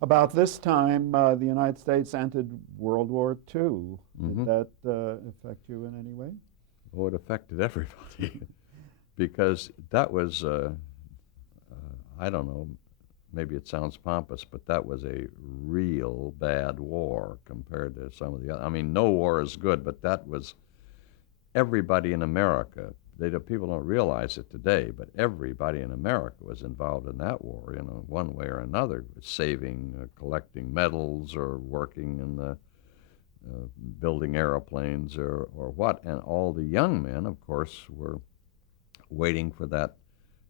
About this time, the United States entered World War II. Did Hmm. that affect you in any way? Well, it affected everybody because that was, I don't know, maybe it sounds pompous, but that was a real bad war compared to some of the other. I mean, no war is good, but that was everybody in America. People don't realize it today, but everybody in America was involved in that war, one way or another, saving, collecting medals, or working in the building aeroplanes, or what. And all the young men, of course, were waiting for that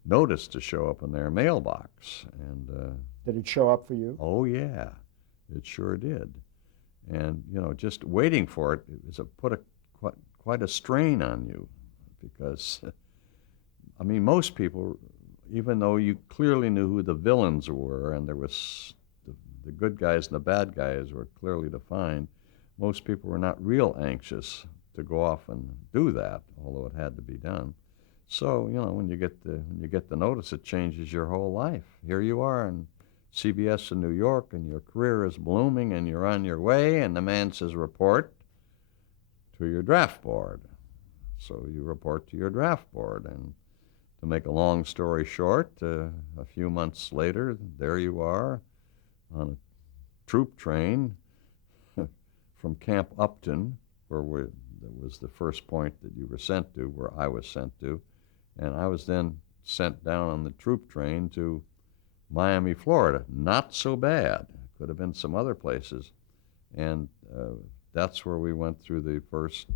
notice to show up in their mailbox. And Did it show up for you? oh yeah, it sure did. And just waiting for it is quite a strain on you because I mean, most people, even though you clearly knew who the villains were, and there was the good guys and the bad guys were clearly defined, most people were not real anxious to go off and do that, although it had to be done. So when you get the notice, it changes your whole life. Here you are in CBS in New York, and your career is blooming, and you're on your way, and the man says, "Report to your draft board." So you report to your draft board, and to make a long story short, a few months later, there you are on a troop train from Camp Upton, that was the first point that you were sent to, where I was sent to, and I was then sent down on the troop train to Miami, Florida. Not so bad. Could have been some other places, and that's where we went through the first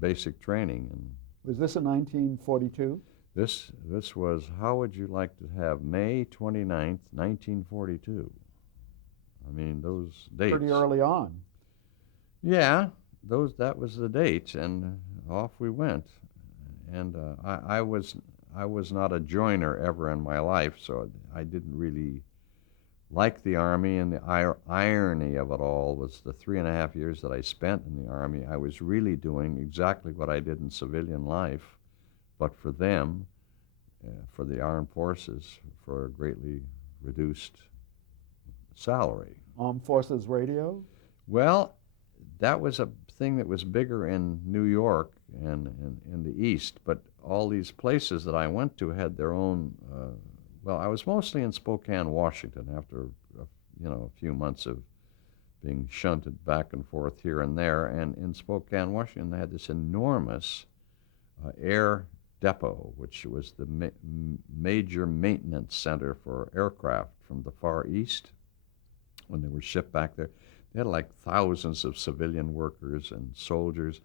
basic training. And Was this in 1942? this was, how would you like to have, May 29th, 1942. I mean, those Pretty dates. early on. Yeah, that was the date, and off we went. And I was not a joiner ever in my life, so I didn't really like the Army. And the irony of it all was the 3.5 years that I spent in the Army, I was really doing exactly what I did in civilian life, but for them, for the armed forces, for a greatly reduced salary. Armed Forces Radio? Well, that was a thing that was bigger in New York and in the East, but all these places that I went to had their own. Well, I was mostly in Spokane, Washington, after a few months of being shunted back and forth here and there. And in Spokane, Washington, they had this enormous air depot, which was the major maintenance center for aircraft from the Far East when they were shipped back there. They had like thousands of civilian workers and soldiers,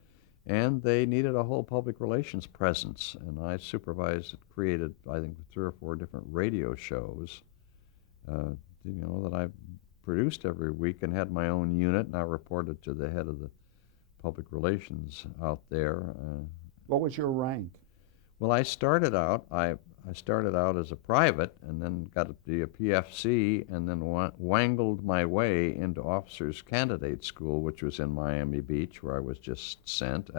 and they needed a whole public relations presence. And I supervised and created, I think, 3 or 4 different radio shows, uh, that I produced every week, and had my own unit, and I reported to the head of the public relations out there. What was your rank? Well, I started out as a private, and then got to be a PFC, and then wangled my way into officers candidate school, which was in Miami Beach, where I was just sent.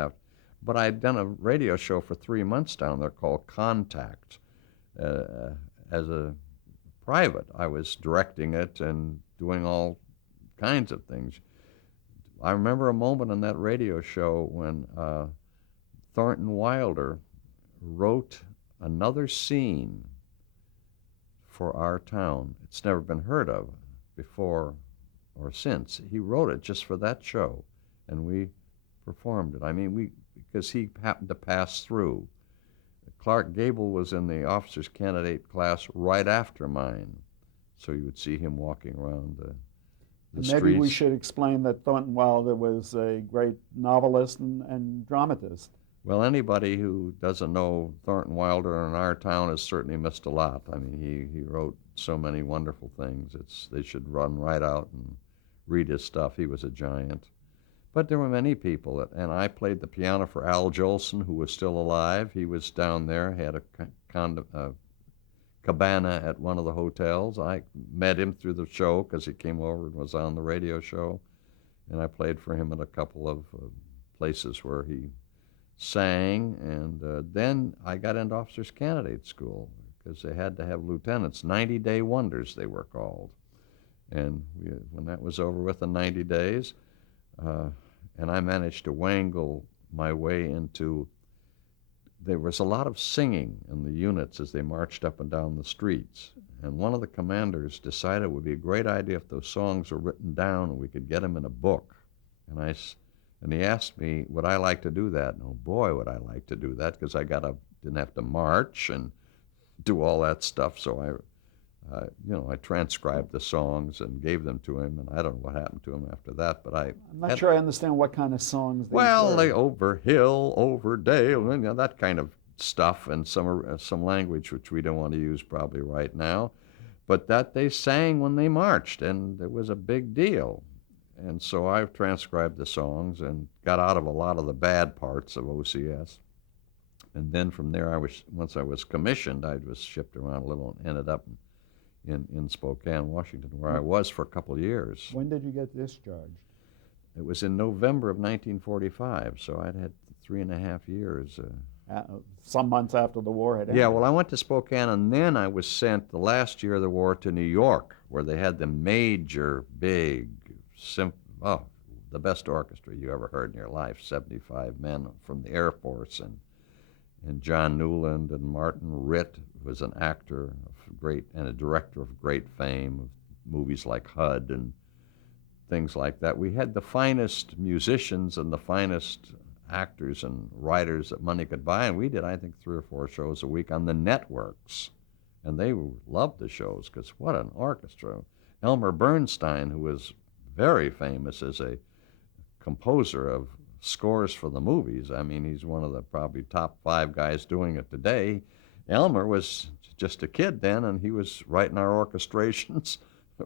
But I had done a radio show for 3 months down there called Contact. Uh, as a private, I was directing it and doing all kinds of things. I remember a moment on that radio show when Thornton Wilder wrote another scene for our town. It's never been heard of before or since. He wrote it just for that show, and we performed it. I mean, because he happened to pass through. Clark Gable was in the officers candidate class right after mine, so you would see him walking around the And maybe we streets. should explain that Thornton Wilder was a great novelist and dramatist. Well, anybody who doesn't know Thornton Wilder in our town has certainly missed a lot. I mean, he wrote so many wonderful things. They should run right out and read his stuff. He was a giant. But there were many people, and I played the piano for Al Jolson, who was still alive. He was down there, had a cabana at one of the hotels. I met him through the show because he came over and was on the radio show, and I played for him at a couple of places where he sang. And then I got into officers candidate school because they had to have lieutenants, 90-day wonders they were called. And when that was over with in 90 days, and I managed to wangle my way into, there was a lot of singing in the units as they marched up and down the streets. And one of the commanders decided it would be a great idea if those songs were written down and we could get them in a book. And he asked me, would I like to do that? And oh boy, would I like to do that, because didn't have to march and do all that stuff. So I transcribed the songs and gave them to him, and I don't know what happened to him after that. But I'm not sure I understand what kind of songs these well, were. they over hill, over dale, that kind of stuff, and some language which we don't want to use probably right now, but that they sang when they marched, and it was a big deal. And so I've transcribed the songs and got out of a lot of the bad parts of OCS. And then from there, once I was commissioned, I was shipped around a little and ended up in Spokane, Washington, where I was for a couple of years. When did you get discharged? It was in November of 1945, so I'd had 3.5 years. Some months after the war had ended. Yeah, well, I went to Spokane, and then I was sent the last year of the war to New York, where they had the major, big, the best orchestra you ever heard in your life, 75 men from the Air Force, and John Newland and Martin Ritt was an actor of great, and a director of great fame of movies like HUD and things like that. We had the finest musicians and the finest actors and writers that money could buy, and we did, I think, 3 or 4 shows a week on the networks, and they loved the shows, because what an orchestra. Elmer Bernstein, who was very famous as a composer of scores for the movies. I mean, he's one of the probably top 5 guys doing it today. Elmer was just a kid then, and he was writing our orchestrations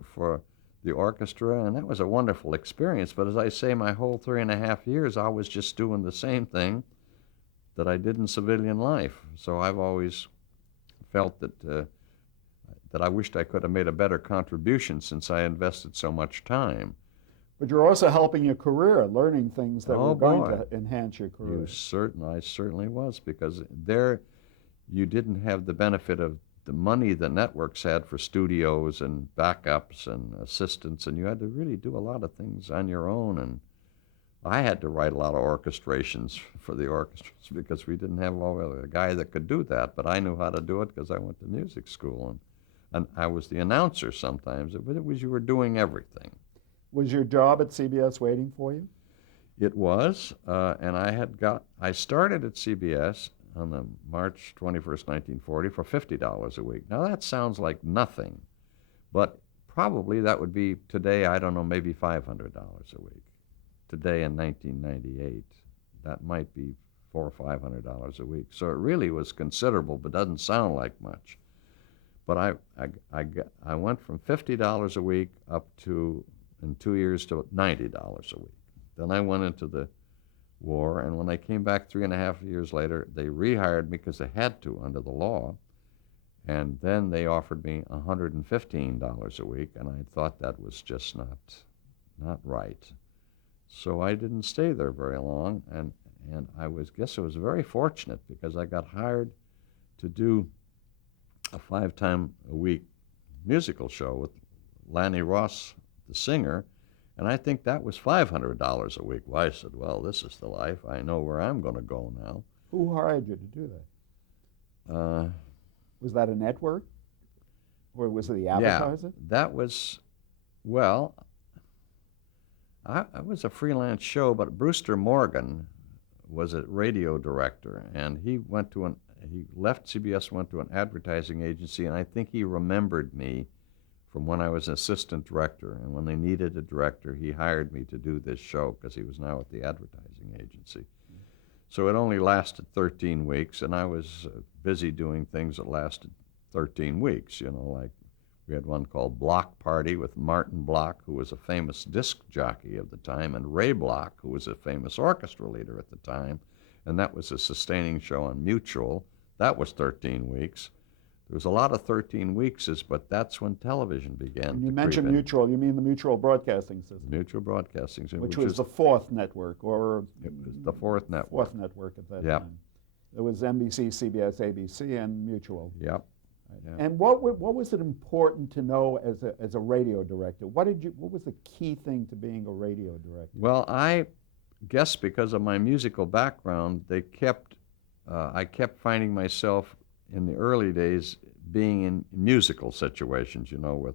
for the orchestra, and that was a wonderful experience. But as I say, my whole 3.5 years, I was just doing the same thing that I did in civilian life. So I've always felt that I wished I could have made a better contribution, since I invested so much time. But you're also helping your career, learning things that were going to enhance your career. I certainly was, because there you didn't have the benefit of the money the networks had for studios and backups and assistants, and you had to really do a lot of things on your own. And I had to write a lot of orchestrations for the orchestras, because we didn't have a guy that could do that, but I knew how to do it because I went to music school, and I was the announcer sometimes, but you were doing everything. Was your job at CBS waiting for you? It was, and I started at CBS on the March 21st, 1940 for $50 a week. Now that sounds like nothing, but probably that would be today, I don't know, maybe $500 a week. Today in 1998, that might be $400 or $500 a week. So it really was considerable, but doesn't sound like much. But I went from $50 a week up to, in 2 years, to $90 a week. Then I went into the war, and when I came back 3.5 years later, they rehired me because they had to under the law, and then they offered me $115 a week, and I thought that was just not right. So I didn't stay there very long, and I guess I was very fortunate, because I got hired to do a 5-time-a-week musical show with Lanny Ross, the singer, and I think that was $500 a week. Well, I said, well, this is the life. I know where I'm going to go now. Who hired you to do that? Was that a network? Or was it the advertiser? Yeah, that was, well, I was a freelance show, but Brewster Morgan was a radio director, and he left CBS, went to an advertising agency, and I think he remembered me from when I was an assistant director, and when they needed a director, he hired me to do this show, because he was now at the advertising agency. So it only lasted 13 weeks, and I was busy doing things that lasted 13 weeks, like we had one called Block Party with Martin Block, who was a famous disc jockey of the time, and Ray Block, who was a famous orchestra leader at the time, and that was a sustaining show on Mutual. That was 13 weeks. There was a lot of 13 weekses, but that's when television began. And you mentioned Mutual. You mean the Mutual Broadcasting System? Mutual Broadcasting System, which was the 4th network, or it was the 4th network. 4th network at that time. It was NBC, CBS, ABC, and Mutual. Yep. Yeah. And what was it important to know as a radio director? What was the key thing to being a radio director? Well, I guess because of my musical background, I kept finding myself in the early days being in musical situations, with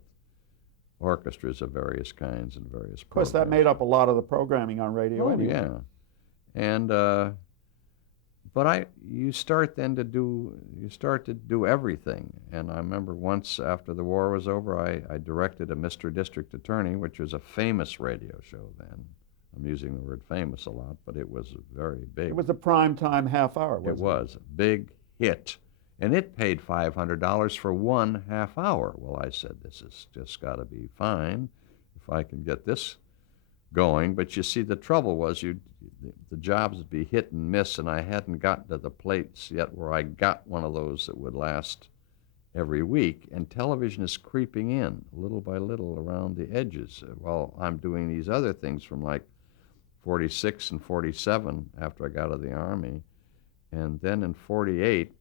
orchestras of various kinds and various Of course, that made up a lot of the programming on radio Oh, anyway. yeah. And but you start to do everything. And I remember once after the war was over, I directed a Mr. District Attorney, which was a famous radio show then. I'm using the word famous a lot, but it was very big. It was a prime time half hour, wasn't it? It was a big hit. And it paid $500 for 1 half hour. Well, I said, this has just got to be fine if I can get this going. But you see, the trouble was the jobs would be hit and miss, and I hadn't gotten to the place yet where I got one of those that would last every week. And television is creeping in little by little around the edges while I'm doing these other things from like 46 and 47 after I got out of the Army. And then in 48,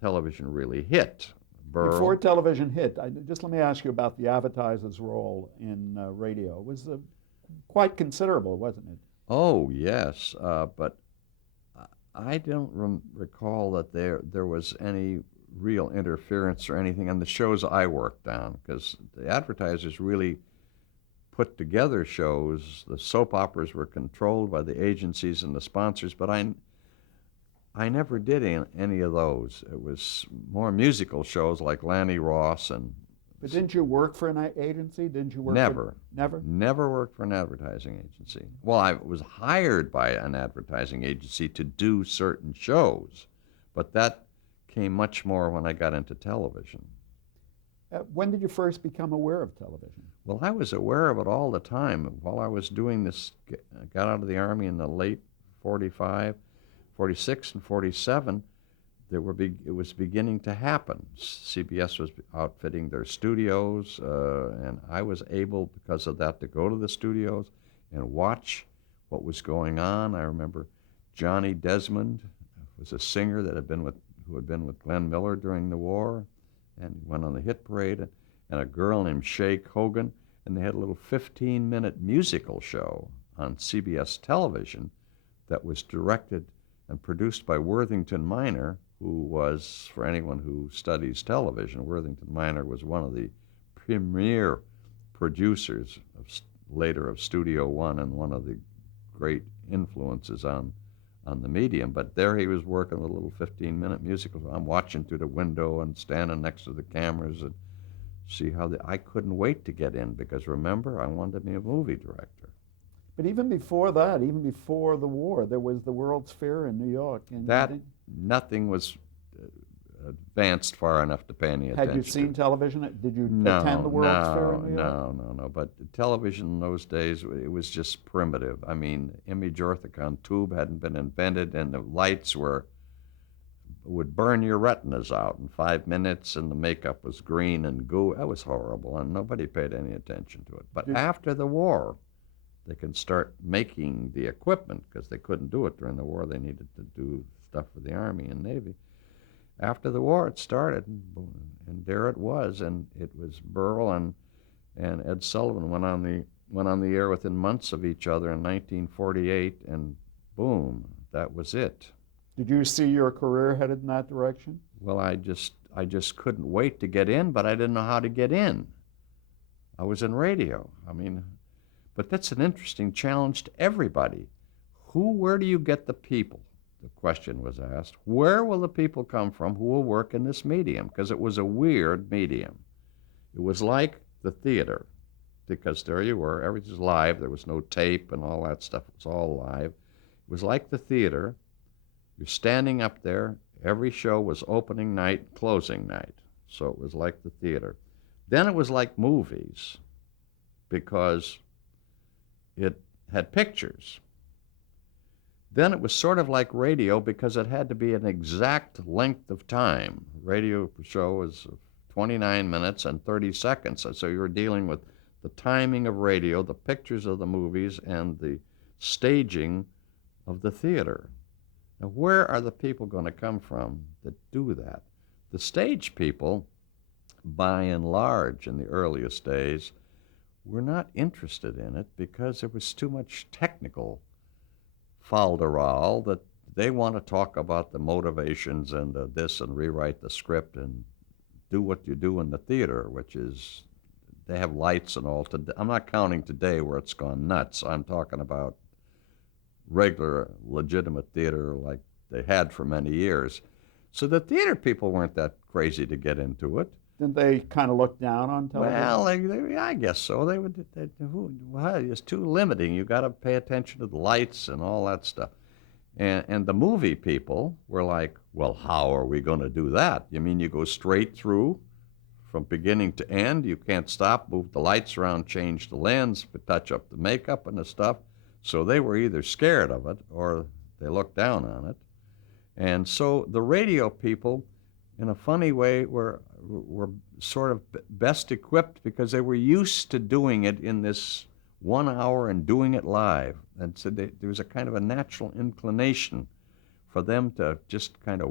television really hit. Before television hit, just let me ask you about the advertiser's role in radio. It was quite considerable, wasn't it? Oh, yes, but I don't recall that there was any real interference or anything on the shows I worked on, because the advertisers really put together shows. The soap operas were controlled by the agencies and the sponsors, but I never did any of those. It was more musical shows like Lanny Ross and... But didn't you work for an agency? Didn't you work Never. Never? Never worked for an advertising agency. Well, I was hired by an advertising agency to do certain shows, but that came much more when I got into television. When did you first become aware of television? Well, I was aware of it all the time. While I was doing this, I got out of the Army in the late 45, 46 and 47, it was beginning to happen. CBS was outfitting their studios, and I was able, because of that, to go to the studios and watch what was going on. I remember Johnny Desmond was a singer who had been with Glenn Miller during the war, and he went on the hit parade, and a girl named Shay Kogan, and they had a little 15-minute musical show on CBS television that was directed and produced by Worthington Minor, who was, for anyone who studies television, Worthington Minor was one of the premier producers later of Studio One and one of the great influences on the medium. But there he was working with a little 15-minute musical. I'm watching through the window and standing next to the cameras and see how I couldn't wait to get in, because remember, I wanted to be a movie director. But even before that, even before the war, there was the World's Fair in New York. And nothing was advanced far enough to pay any attention. Had you seen television? Did you attend the World's Fair in New York? No. But television in those days, it was just primitive. I mean, image orthicon tube hadn't been invented, and the lights would burn your retinas out in 5 minutes, and the makeup was green and goo. That was horrible, and nobody paid any attention to it. But after the war, they can start making the equipment, because they couldn't do it during the war. They needed to do stuff for the Army and Navy. After the war, it started, and there it was, and it was Burl and Ed Sullivan went on the air within months of each other in 1948, and boom, that was it. Did you see your career headed in that direction? Well, I just couldn't wait to get in, but I didn't know how to get in. I was in radio. I mean, but that's an interesting challenge to everybody. Where do you get the people? The question was asked. Where will the people come from who will work in this medium? Because it was a weird medium. It was like the theater, because there you were, everything was live. There was no tape and all that stuff. It was all live. It was like the theater. You're standing up there. Every show was opening night, closing night. So it was like the theater. Then it was like movies, because it had pictures. Then it was sort of like radio, because it had to be an exact length of time. Radio show is 29 minutes and 30 seconds. So you were dealing with the timing of radio, the pictures of the movies, and the staging of the theater. Now, where are the people going to come from that do that? The stage people by and large, in the earliest days, were not interested in it because there was too much technical falderal that they want to talk about the motivations and this and rewrite the script and do what you do in the theater, which is they have lights and all. I'm not counting today where it's gone nuts. I'm talking about regular, legitimate theater like they had for many years. So the theater people weren't that crazy to get into it. Didn't they kind of look down on television? Well, I guess so. It's too limiting. You got to pay attention to the lights and all that stuff. And the movie people were like, well, how are we going to do that? You mean you go straight through from beginning to end? You can't stop, move the lights around, change the lens, touch up the makeup and the stuff. So they were either scared of it or they looked down on it. And so the radio people, in a funny way, were sort of best equipped because they were used to doing it in this 1 hour and doing it live. And so there was a kind of a natural inclination for them to just kind of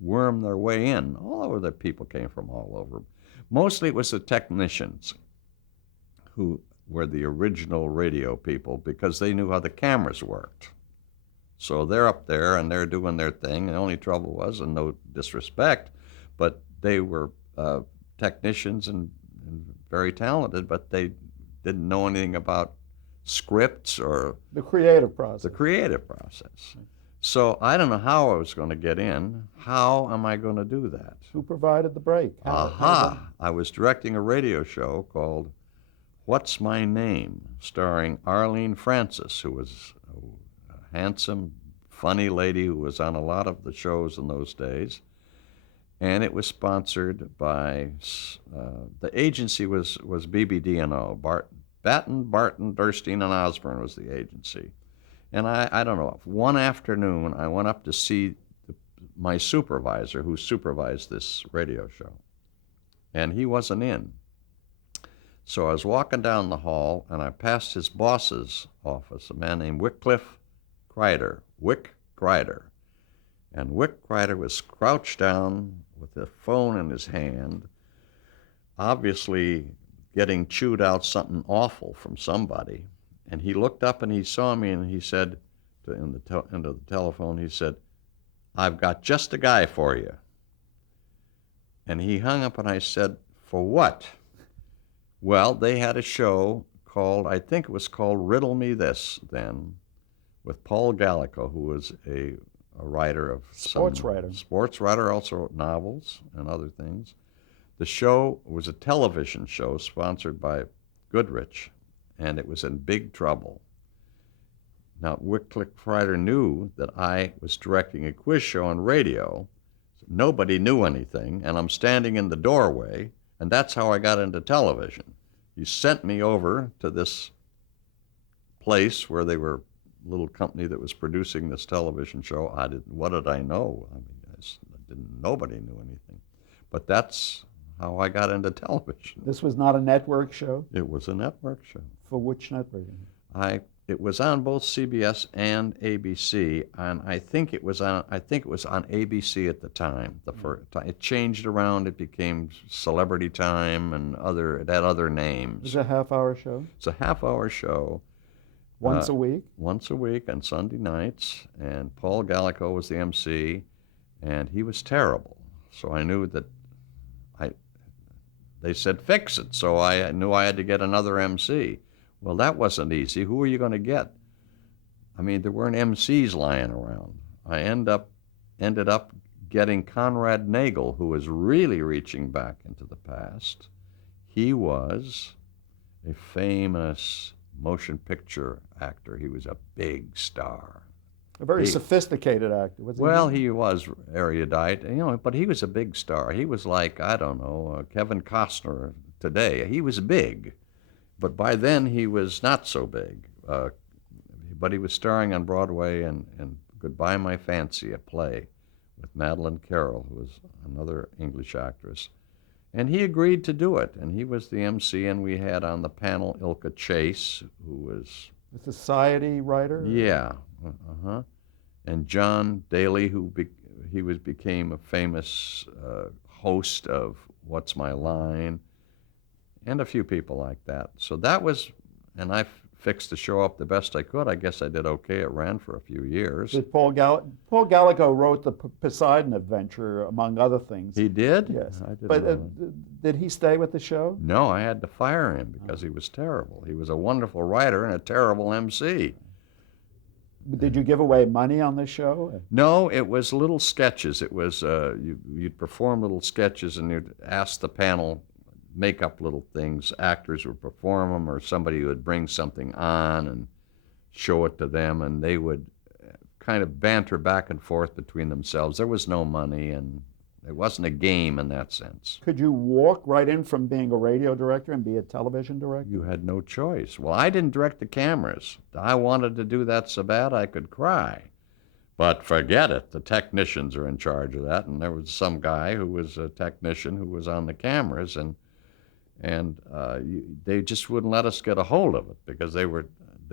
worm their way in. All over the people came from all over. Mostly it was the technicians who were the original radio people because they knew how the cameras worked. So they're up there and they're doing their thing. The only trouble was, and no disrespect, but they were technicians and very talented, but they didn't know anything about scripts or the creative process. The creative process. So I don't know how I was going to get in. How am I going to do that? Who provided the break? I was directing a radio show called What's My Name, starring Arlene Francis, who was a handsome, funny lady who was on a lot of the shows in those days. And it was sponsored by, the agency was BBD&O, Batten, Barton, Durstein, and Osborne was the agency. And I don't know, one afternoon I went up to see my supervisor who supervised this radio show. And he wasn't in. So I was walking down the hall and I passed his boss's office, a man named Wycliffe Kreider, Wick Kreider. And Wick Kreider was crouched down with the phone in his hand, obviously getting chewed out something awful from somebody. And he looked up and he saw me and he said, into the telephone, he said, "I've got just a guy for you." And he hung up and I said, "For what?" Well, they had a show called, I think it was called Riddle Me This then, with Paul Gallico, who was a writer of sports writer, also wrote novels and other things. The show was a television show sponsored by Goodrich, and it was in big trouble. Now, Wycliffe Kreider knew that I was directing a quiz show on radio. Nobody knew anything, and I'm standing in the doorway, and that's how I got into television. He sent me over to this place where they were a little company that was producing this television show. What did I know? I mean, nobody knew anything. But that's how I got into television. This was not a network show? It was a network show. For which network? It was on both CBS and ABC, and I think it was on ABC at the time. It changed around. It became Celebrity Time and it had other names. It was a half-hour show? It's a half-hour show. Once a week? Once a week on Sunday nights, and Paul Gallico was the MC, and he was terrible. So I knew that they said fix it, so I knew I had to get another MC. Well, that wasn't easy. Who are you going to get? I mean, there weren't MCs lying around. I ended up getting Conrad Nagel, who was really reaching back into the past. He was a famous motion picture actor. He was a big star. A very sophisticated actor. Well, he was erudite, but he was a big star. He was like, I don't know, Kevin Costner today. He was big, but by then he was not so big. But he was starring on Broadway and Goodbye My Fancy, a play with Madeleine Carroll, who was another English actress. And he agreed to do it, and he was the MC, and we had on the panel Ilka Chase, who was... a society writer? Yeah, and John Daly, who became a famous host of What's My Line, and a few people like that. So that was, and I fixed the show up the best I could. I guess I did okay. It ran for a few years. Did Paul Gallagher wrote the Poseidon Adventure, among other things. He did? Yes. I didn't But know did he stay with the show? No, I had to fire him because he was terrible. He was a wonderful writer and a terrible MC. Did you give away money on this show? No, it was little sketches. It was you'd perform little sketches and you'd ask the panel, make up little things. Actors would perform them, or somebody would bring something on and show it to them, and they would kind of banter back and forth between themselves. There was no money, and it wasn't a game in that sense. Could you walk right in from being a radio director and be a television director? You had no choice. Well, I didn't direct the cameras. I wanted to do that so bad I could cry. But forget it. The technicians are in charge of that, and there was some guy who was a technician who was on the cameras, and they just wouldn't let us get a hold of it because they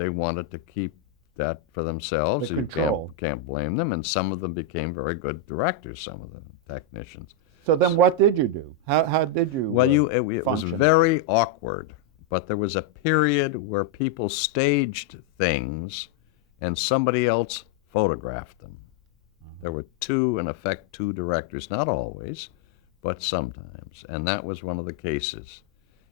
wanted to keep that for themselves. The You control. can't blame them, and some of them became very good directors, some of the technicians. So then what did you do? How did you Well, it was function? very awkward, but there was a period where people staged things and somebody else photographed them. There were in effect, two directors, not always, but sometimes, and that was one of the cases.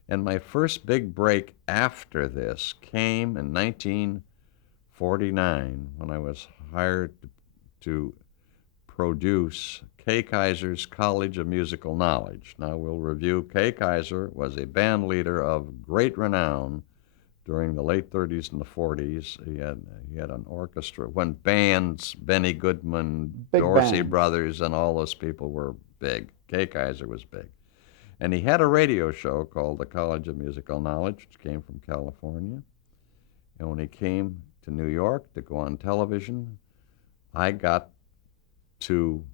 And my first big break after this came in 1949 when I was hired to produce Kay Kaiser's College of Musical Knowledge. Now we'll review. Kay Kaiser was a band leader of great renown during the late 30s and the 40s. He had an orchestra when bands, Benny Goodman, Big Dorsey band. Brothers, and all those people were big. Kay Kaiser was big. And he had a radio show called the College of Musical Knowledge, which came from California. And when he came to New York to go on television, I got to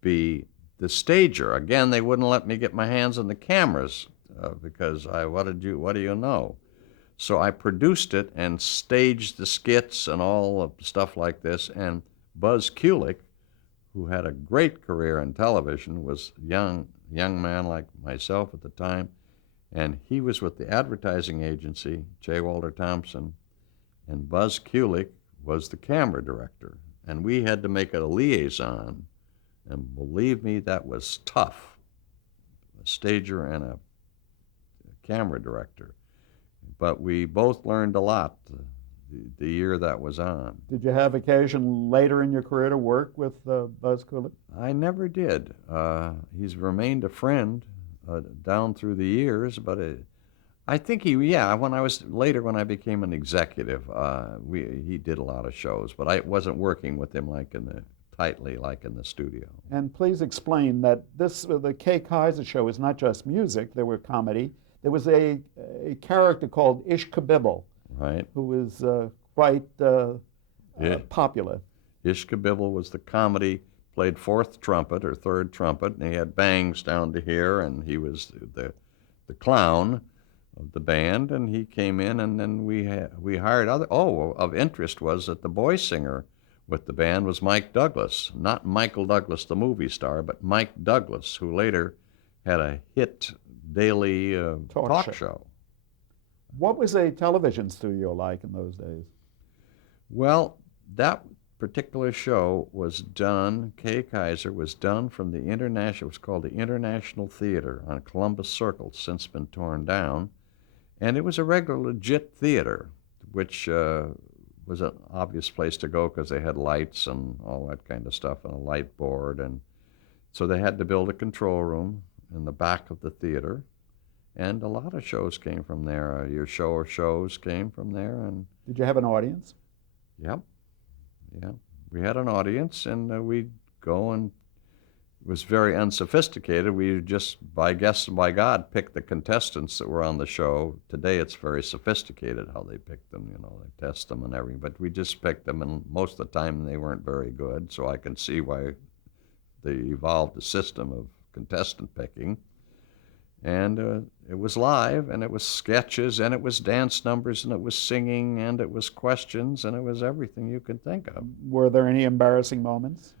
be the stager. Again, they wouldn't let me get my hands on the cameras because what do you know? So I produced it and staged the skits and all of stuff like this. And Buzz Kulick, who had a great career in television, was young man like myself at the time, and he was with the advertising agency, J. Walter Thompson, and Buzz Kulick was the camera director. And we had to make it a liaison, and believe me, that was tough, a stager and a camera director. But we both learned a lot the year that was on. Did you have occasion later in your career to work with Buzz Kulick? I never did. He's remained a friend down through the years, but I think when I became an executive, he did a lot of shows, but I wasn't working with him tightly like in the studio. And please explain that the Kay Kaiser show is not just music. There were comedy. There was a character called Ish Kabibble, Right. who was quite popular. Ish Kabibble was the comedy, played fourth trumpet or third trumpet, and he had bangs down to here, and he was the clown of the band, and he came in, and then we hired other. Oh, of interest was that the boy singer with the band was Mike Douglas, not Michael Douglas, the movie star, but Mike Douglas, who later had a hit daily talk show. What was a television studio like in those days? Well, that particular show was done, Kay Kaiser was done from the International, it was called the International Theater on Columbus Circle, since been torn down, and it was a regular legit theater, which was an obvious place to go because they had lights and all that kind of stuff and a light board, and so they had to build a control room in the back of the theater, and a lot of shows came from there. Your show or shows came from there, and Did you have an audience? yep, yeah, we had an audience, and we'd go, and it was very unsophisticated. We just, by God, picked the contestants that were on the show. Today it's very sophisticated how they pick them, they test them and everything, but we just picked them, and most of the time they weren't very good, so I can see why they evolved a system of contestant picking. And it was live, and it was sketches, and it was dance numbers, and it was singing, and it was questions, and it was everything you could think of. Were there any embarrassing moments?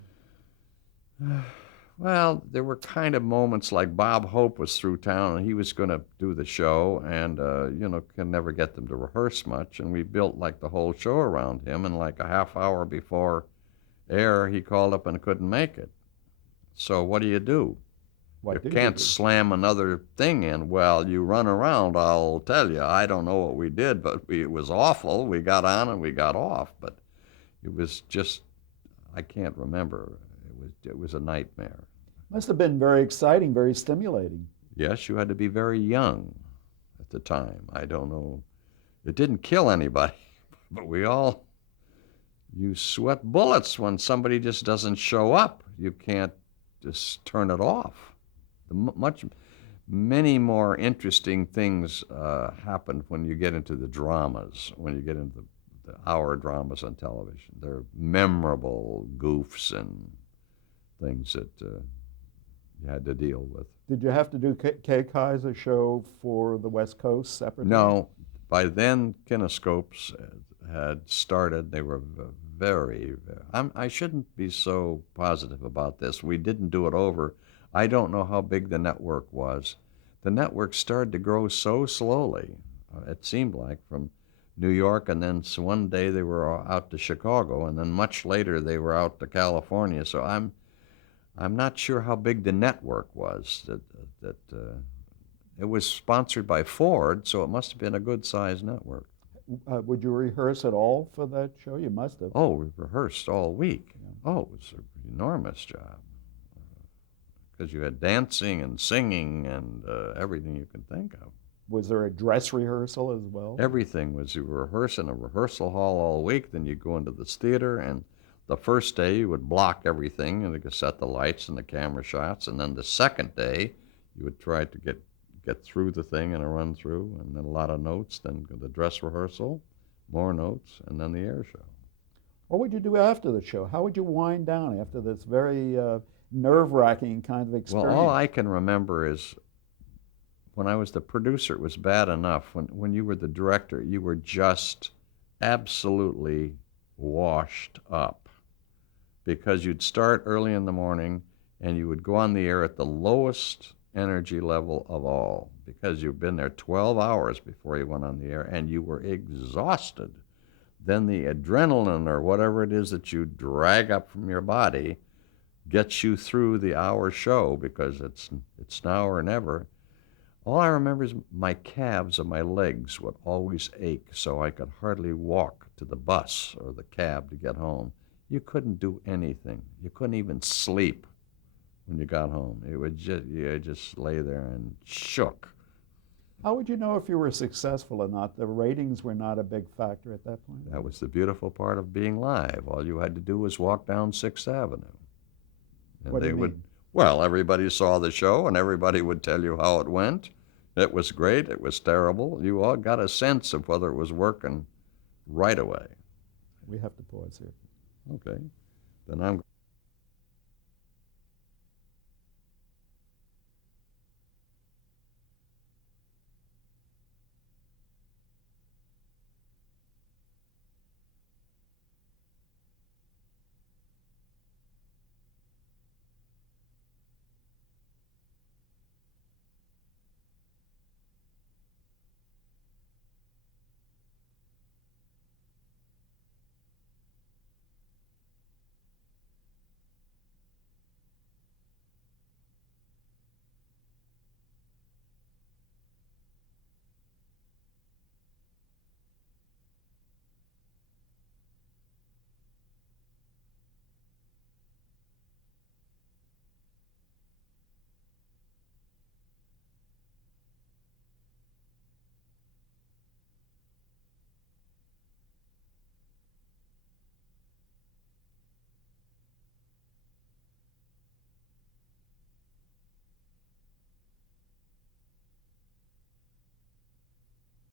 Well, there were kind of moments like Bob Hope was through town and he was going to do the show, and could never get them to rehearse much, and we built like the whole show around him. And like a half hour before air, he called up and couldn't make it. So what do? You What did you can't do? slam another thing in. Well, you run around. I'll tell you. I don't know what we did, but it was awful. We got on and we got off, but it was just I can't remember. It was a nightmare. Must have been very exciting, very stimulating. Yes, you had to be very young at the time. I don't know. It didn't kill anybody, but you sweat bullets when somebody just doesn't show up. You can't just turn it off. Many more interesting things happen when you get into the dramas, when you get into the hour dramas on television. They're memorable goofs and things that you had to deal with. Did you have to do Kay Kaiser show for the West Coast separately? No, by then kinescopes had started. They were very, I shouldn't be so positive about this. We didn't do it over. I don't know how big the network was. The network started to grow so slowly, it seemed like, from New York, and then one day they were out to Chicago, and then much later they were out to California. So I'm not sure how big the network was. It was sponsored by Ford, so it must have been a good-sized network. Would you rehearse at all for that show? You must have. Oh, we rehearsed all week. Oh, it was an enormous job because you had dancing and singing and everything you can think of. Was there a dress rehearsal as well? Everything was. You rehearse in a rehearsal hall all week, then you go into this theater, and the first day you would block everything and you could set the lights and the camera shots, and then the second day you would try to get through the thing in a run through, and then a lot of notes, then the dress rehearsal, more notes, and then the air show. What would you do after the show? How would you wind down after this very nerve-wracking kind of experience? Well, all I can remember is when I was the producer, it was bad enough. When you were the director, you were just absolutely washed up because you'd start early in the morning and you would go on the air at the lowest energy level of all because you've been there 12 hours before you went on the air and you were exhausted. Then the adrenaline or whatever it is that you drag up from your body gets you through the hour show because it's now or never. All I remember is my calves and my legs would always ache, so I could hardly walk to the bus or the cab to get home. You couldn't do anything. You couldn't even sleep when you got home. You just lay there and shook. How would you know if you were successful or not? The ratings were not a big factor at that point. That was the beautiful part of being live. All you had to do was walk down 6th Avenue. And What do you mean? Well, everybody saw the show and everybody would tell you how it went. It was great, it was terrible. You all got a sense of whether it was working right away. We have to pause here. Okay. Then I'm